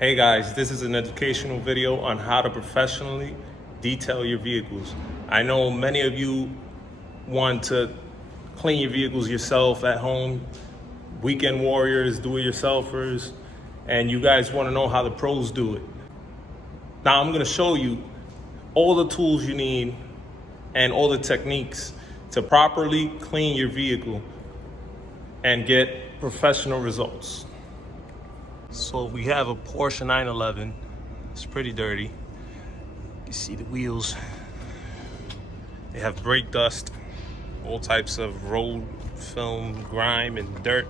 Hey guys, this is an educational video on how to professionally detail your vehicles. I know many of you want to clean your vehicles yourself at home, weekend warriors, do-it-yourselfers, and you guys want to know how the pros do it. Now I'm going to show you all the tools you need and all the techniques to properly clean your vehicle and get professional results. So we have a Porsche 911. It's pretty dirty. You see the wheels. They have brake dust, all types of road film, grime, and dirt.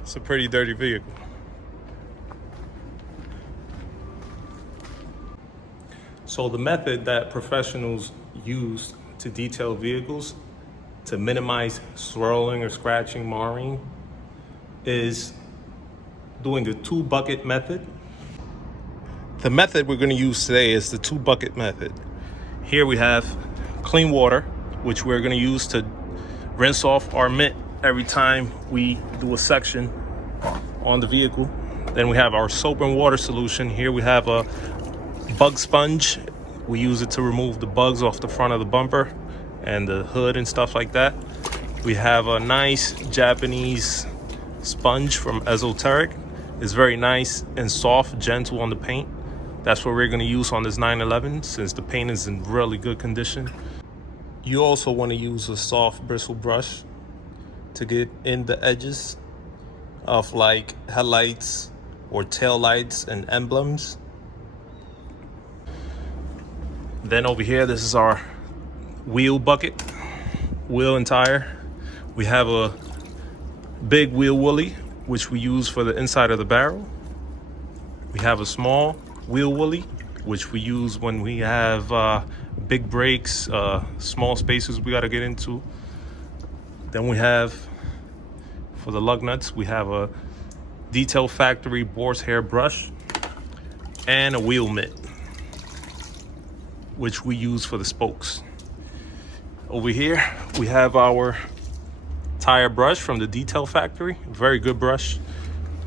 It's a pretty dirty vehicle. So the method that professionals use to detail vehicles to minimize swirling or scratching, marring, is doing the 2-bucket method. The method we're going to use today is the 2-bucket method. Here we have clean water, which we're going to use to rinse off our mint every time we do a section on the vehicle. Then we have our soap and water solution. Here we have a bug sponge. We use it to remove the bugs off the front of the bumper and the hood and stuff like that. We have a nice Japanese sponge from Esoteric. It's very nice and soft, gentle on the paint. That's what we're going to use on this 911 since the paint is in really good condition. You also want to use a soft bristle brush to get in the edges of like headlights or tail lights and emblems. Then over here, this is our wheel bucket, wheel and tire. We have a big wheel woolly, which we use for the inside of the barrel. We have a small wheel woolly, which we use when we have big brakes, small spaces we got to get into. Then we have, for the lug nuts, we have a Detail Factory boar's hair brush and a wheel mitt, which we use for the spokes. Over here, we have our tire brush from the Detail Factory, very good brush.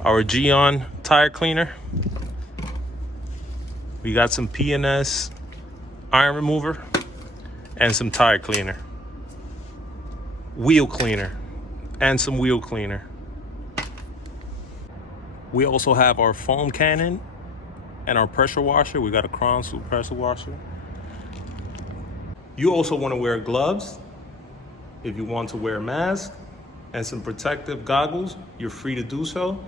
Our Geon tire cleaner. We got some P&S iron remover and some tire cleaner. Wheel cleaner and some wheel cleaner. We also have our foam cannon and our pressure washer. We got a Crown Super pressure washer. You also want to wear gloves. If you want to wear a mask and some protective goggles, you're free to do so.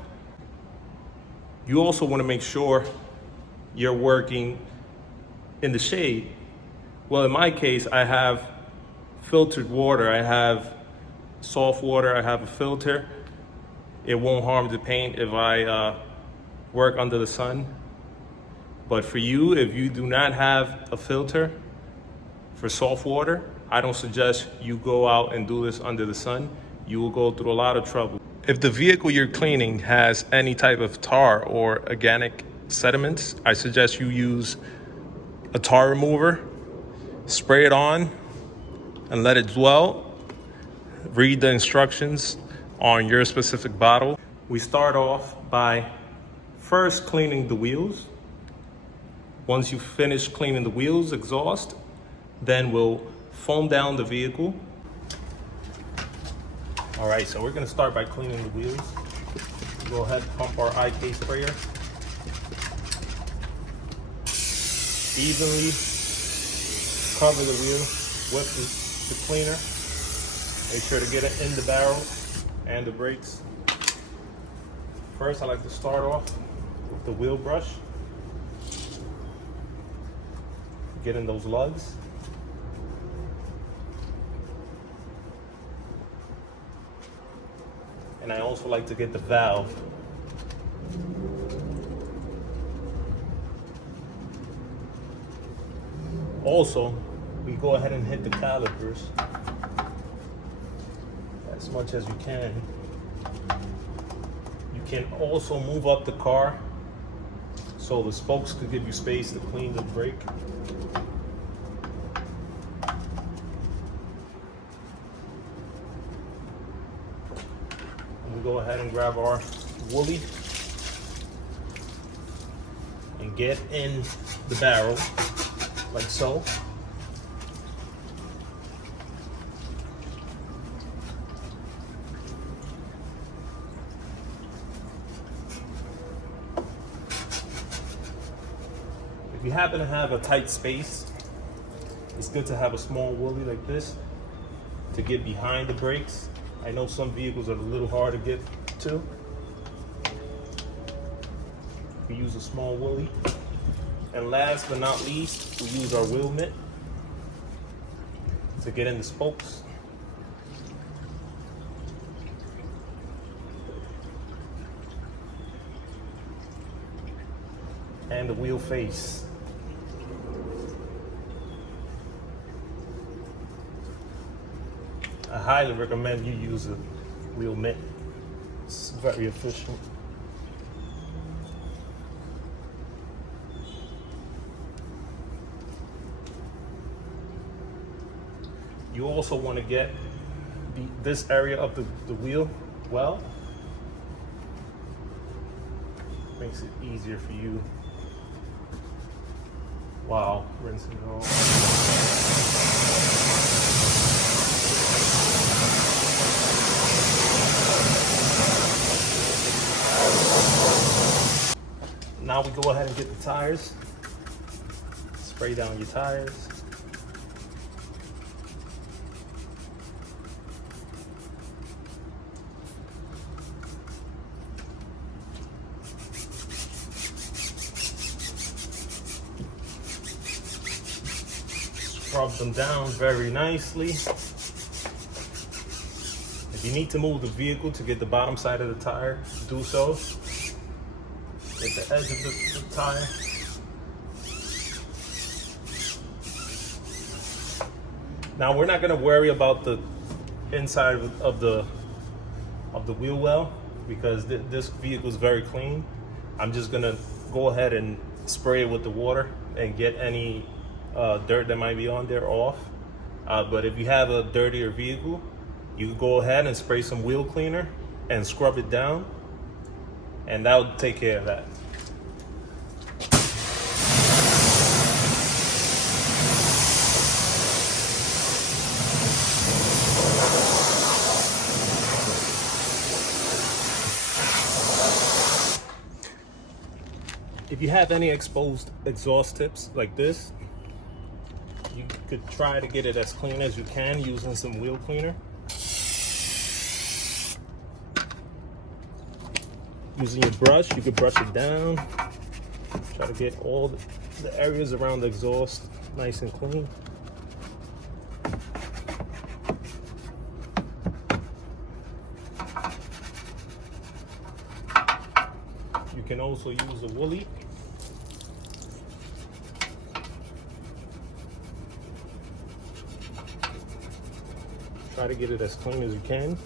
You also want to make sure you're working in the shade. Well, in my case, I have filtered water. I have soft water. I have a filter. It won't harm the paint if I work under the sun. But for you, if you do not have a filter for soft water, I don't suggest you go out and do this under the sun. You will go through a lot of trouble. If the vehicle you're cleaning has any type of tar or organic sediments, I suggest you use a tar remover, spray it on and let it dwell. Read the instructions on your specific bottle. We start off by first cleaning the wheels. Once you finish cleaning the wheels, exhaust, then we'll foam down the vehicle. All right, so we're gonna start by cleaning the wheels. Go ahead, pump our IK sprayer. Evenly cover the wheel with the cleaner. Make sure to get it in the barrel and the brakes. First, I like to start off with the wheel brush. Get in those lugs. And I also like to get the valve. Also, we go ahead and hit the calipers as much as you can. You can also move up the car so the spokes could give you space to clean the brake. we go ahead and grab our woolly and get in the barrel like so. If you happen to have a tight space, it's good to have a small woolly like this to get behind the brakes. I know some vehicles are a little hard to get to. We use a small woolly. And last but not least, we use our wheel mitt to get in the spokes. And the wheel face. I highly recommend you use a wheel mitt. It's very efficient. You also want to get this area of the wheel well. Makes it easier for you while rinsing it off. Now we go ahead and get the tires. Spray down your tires. Scrub them down very nicely. If you need to move the vehicle to get the bottom side of the tire, do so. Get the edge of the tire. Now we're not going to worry about the inside of the wheel well because this vehicle is very clean. I'm just going to go ahead and spray it with the water and get any dirt that might be on there off. But if you have a dirtier vehicle, you can go ahead and spray some wheel cleaner and scrub it down, and that will take care of that. If you have any exposed exhaust tips like this, you could try to get it as clean as you can using some wheel cleaner. Using your brush, you can brush it down. Try to get all the areas around the exhaust nice and clean. You can also use a woolly. Try to get it as clean as you can.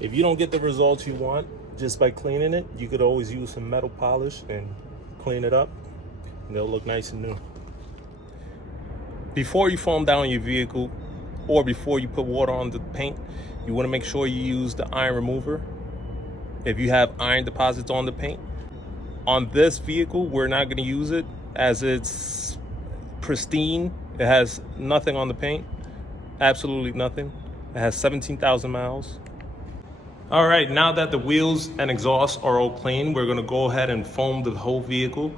If you don't get the results you want just by cleaning it, you could always use some metal polish and clean it up, and they'll look nice and new. Before you foam down your vehicle or before you put water on the paint, you want to make sure you use the iron remover. If you have iron deposits on the paint. On this vehicle, we're not going to use it as it's pristine. It has nothing on the paint, absolutely nothing. It has 17,000 miles. All right, now that the wheels and exhaust are all clean, we're gonna go ahead and foam the whole vehicle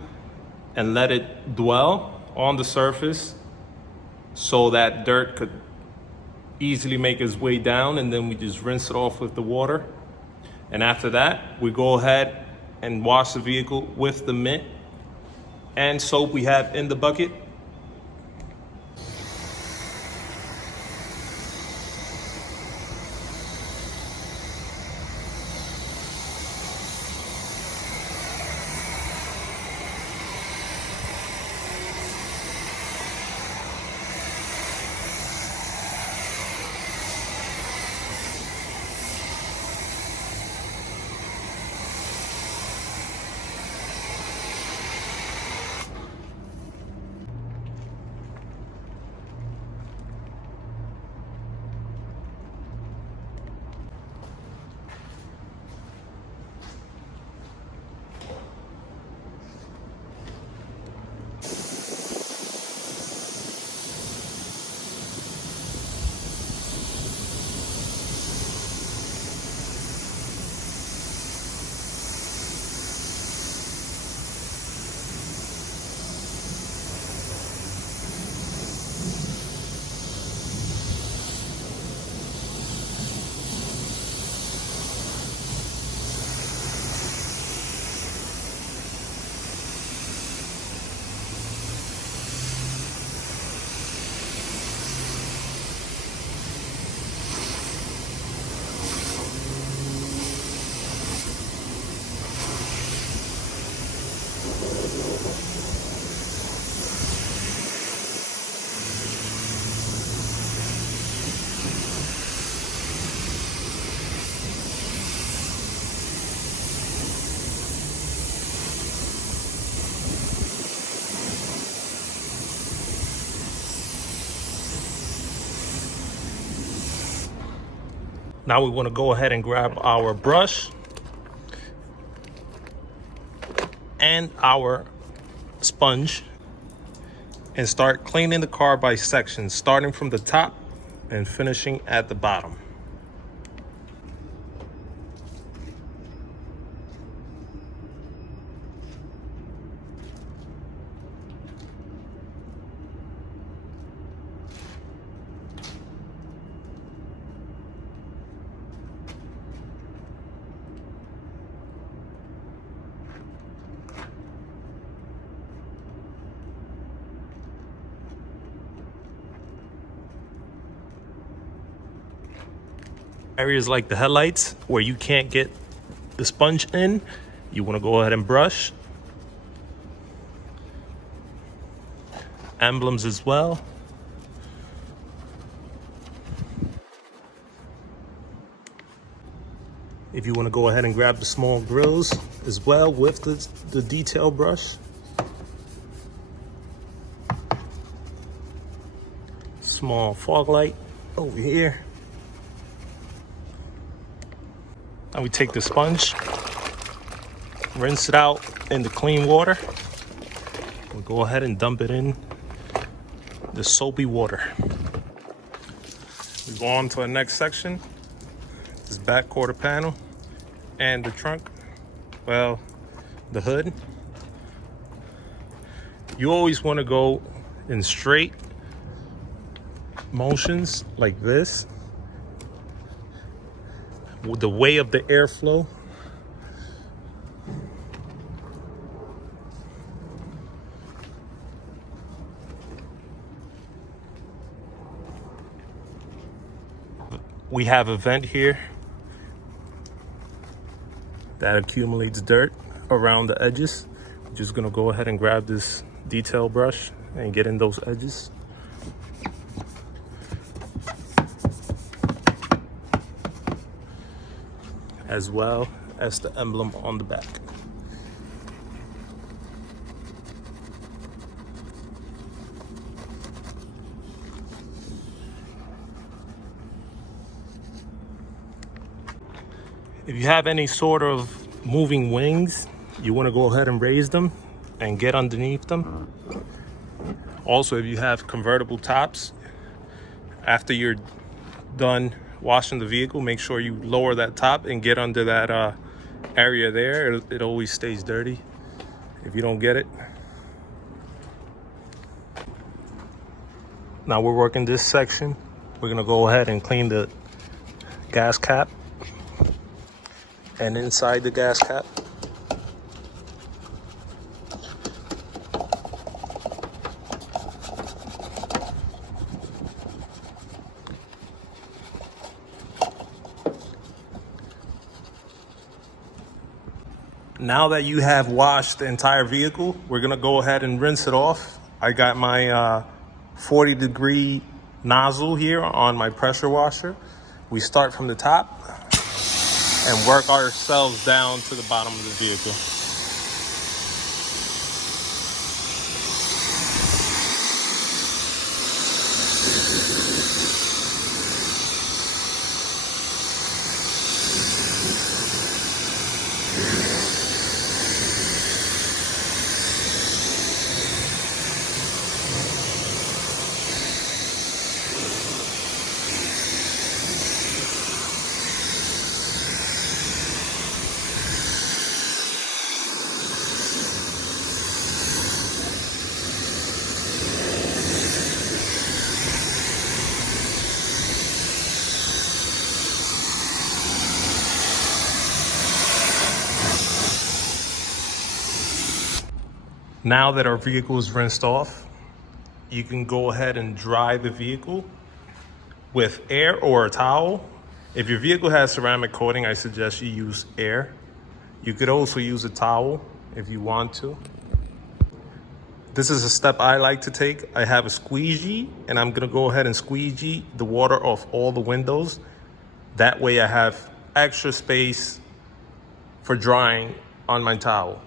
and let it dwell on the surface so that dirt could easily make its way down, and then we just rinse it off with the water. And after that, we go ahead and wash the vehicle with the mitt and soap we have in the bucket. Now we want to go ahead and grab our brush and our sponge and start cleaning the car by sections, starting from the top and finishing at the bottom. Areas like the headlights where you can't get the sponge in, you want to go ahead and brush. Emblems as well. If you want to go ahead and grab the small grills as well with the detail brush. Small fog light over here. Now we take the sponge, rinse it out in the clean water. We'll go ahead and dump it in the soapy water. We go on to the next section. This back quarter panel and the trunk, well, the hood. You always want to go in straight motions like this, with the way of the airflow. We have a vent here that accumulates dirt around the edges. I'm just gonna go ahead and grab this detail brush and get in those edges. As well as the emblem on the back. If you have any sort of moving wings, you want to go ahead and raise them and get underneath them. Also, if you have convertible tops, after you're done washing the vehicle, make sure you lower that top and get under that area there. It always stays dirty if you don't get it. Now we're working this section. We're gonna go ahead and clean the gas cap and inside the gas cap. Now that you have washed the entire vehicle, we're gonna go ahead and rinse it off. I got my 40-degree nozzle here on my pressure washer. We start from the top and work ourselves down to the bottom of the vehicle. Now that our vehicle is rinsed off, you can go ahead and dry the vehicle with air or a towel. If your vehicle has ceramic coating, I suggest you use air. You could also use a towel if you want to. This is a step I like to take. I have a squeegee, and I'm gonna go ahead and squeegee the water off all the windows. That way I have extra space for drying on my towel.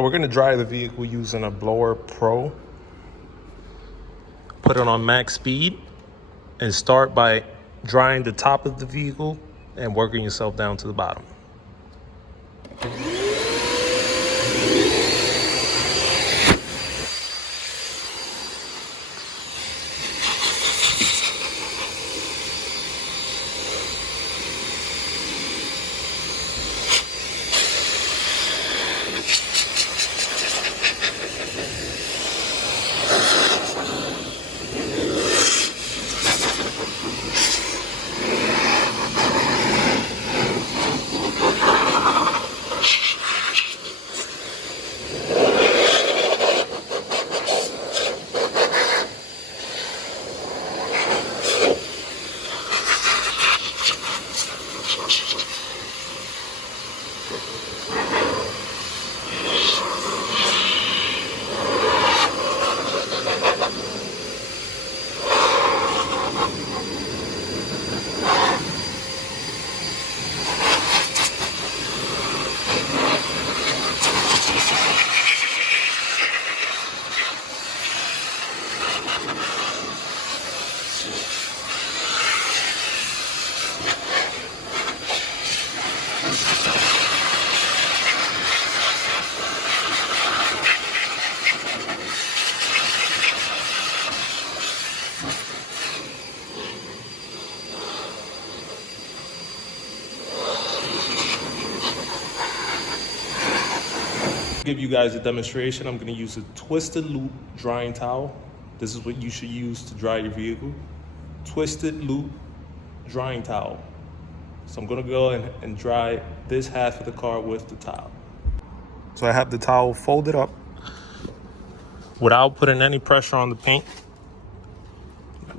So we're gonna dry the vehicle using a Blower Pro. Put it on max speed and start by drying the top of the vehicle and working yourself down to the bottom. Give you guys a demonstration. I'm going to use a twisted loop drying towel. This is what you should use to dry your vehicle. Twisted loop drying towel. So I'm going to go and dry this half of the car with the towel. So I have the towel folded up without putting any pressure on the paint.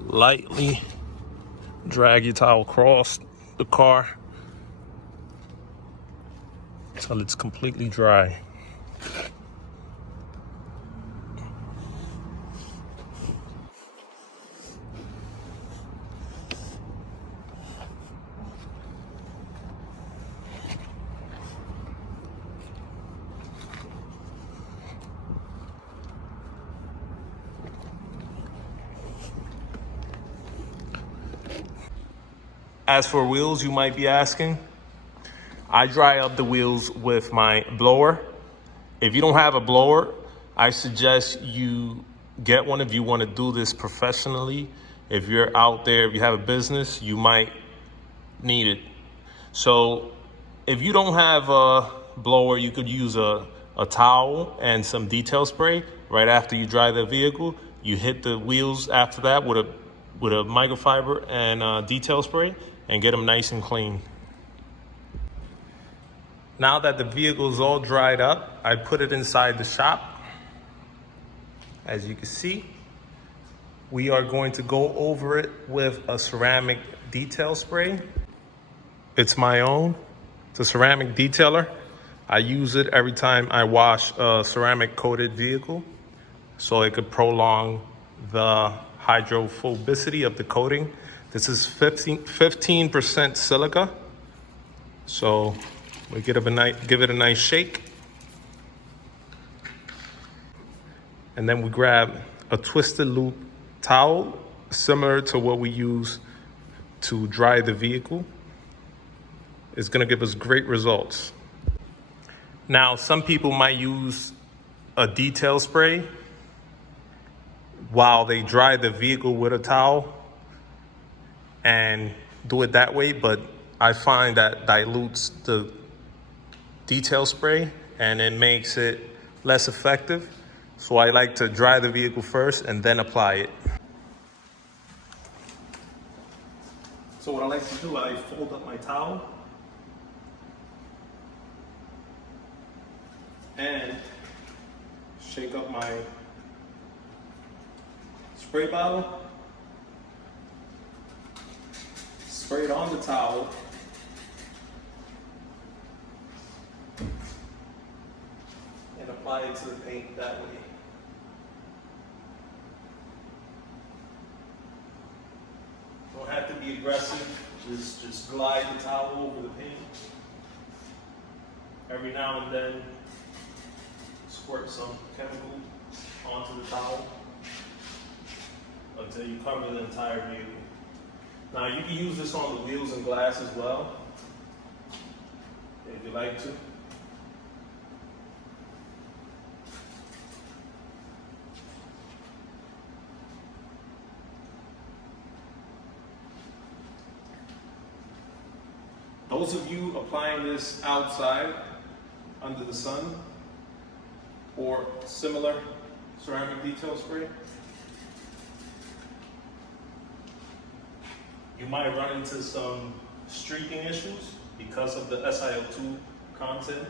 Lightly drag your towel across the car until it's completely dry. As for wheels, you might be asking, I dry up the wheels with my blower. If you don't have a blower, I suggest you get one if you want to do this professionally. If you're out there, if you have a business, you might need it. So if you don't have a blower, you could use a towel and some detail spray right after you dry the vehicle. You hit the wheels after that with a microfiber and detail spray and get them nice and clean. Now that the vehicle is all dried up, I put it inside the shop. As you can see, we are going to go over it with a ceramic detail spray. It's my own. It's a ceramic detailer. I use it every time I wash a ceramic coated vehicle so it could prolong the hydrophobicity of the coating. This is 15% silica. So we give it a nice shake. And then we grab a twisted loop towel, similar to what we use to dry the vehicle. It's gonna give us great results. Now, some people might use a detail spray while they dry the vehicle with a towel and do it that way, but I find that dilutes the detail spray and it makes it less effective. So I like to dry the vehicle first and then apply it. So what I like to do, I fold up my towel and shake up my spray bottle, spray it on the towel, and apply it to the paint that way. Don't have to be aggressive, just glide the towel over the paint. Every now and then, squirt some chemical onto the towel until you cover the entire vehicle. Now you can use this on the wheels and glass as well, if you like to. Those of you applying this outside under the sun or similar ceramic detail spray, you might run into some streaking issues because of the SiO2 content.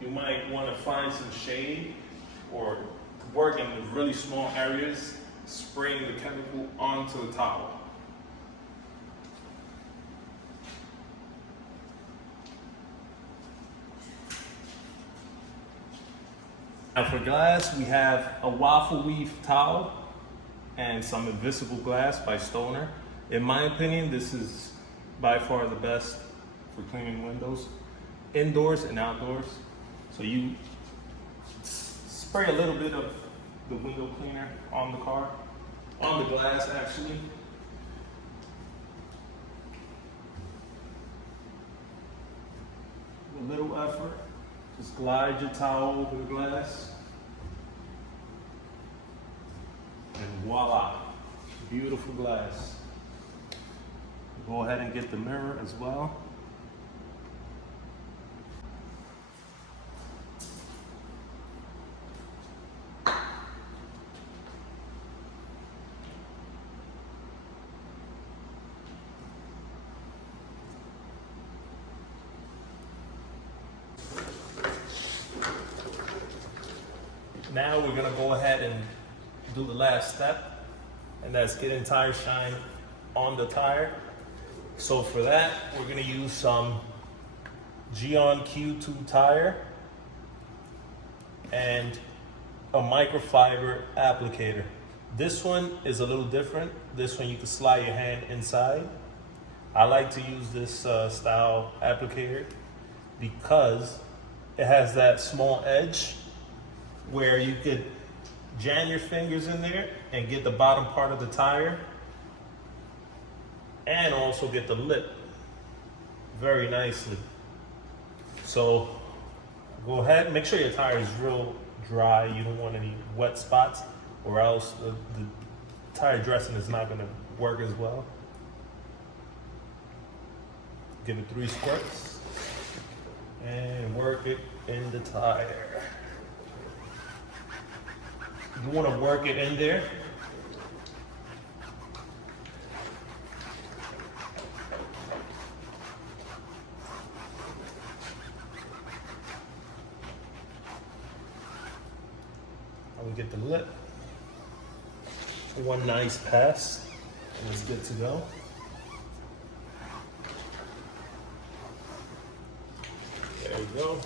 You might want to find some shade or work in really small areas, spraying the chemical onto the towel. Now for glass, we have a waffle weave towel and some invisible glass by Stoner. In my opinion, this is by far the best for cleaning windows, indoors and outdoors. So you spray a little bit of the window cleaner on the car, on the glass actually. With a little effort, just glide your towel over the glass. And voila, beautiful glass. Go ahead and get the mirror as well. Now we're gonna go ahead and do the last step, and that's getting tire shine on the tire. So for that, we're gonna use some Gyeon Q2 tire and a microfiber applicator. This one is a little different. This one you can slide your hand inside. I like to use this style applicator because it has that small edge where you could jam your fingers in there and get the bottom part of the tire and also get the lip very nicely. So go ahead, make sure your tire is real dry. You don't want any wet spots, or else the tire dressing is not gonna work as well. Give it 3 squirts and work it in the tire. You want to work it in there. I will get the lip. One nice pass, and it's good to go. There you go.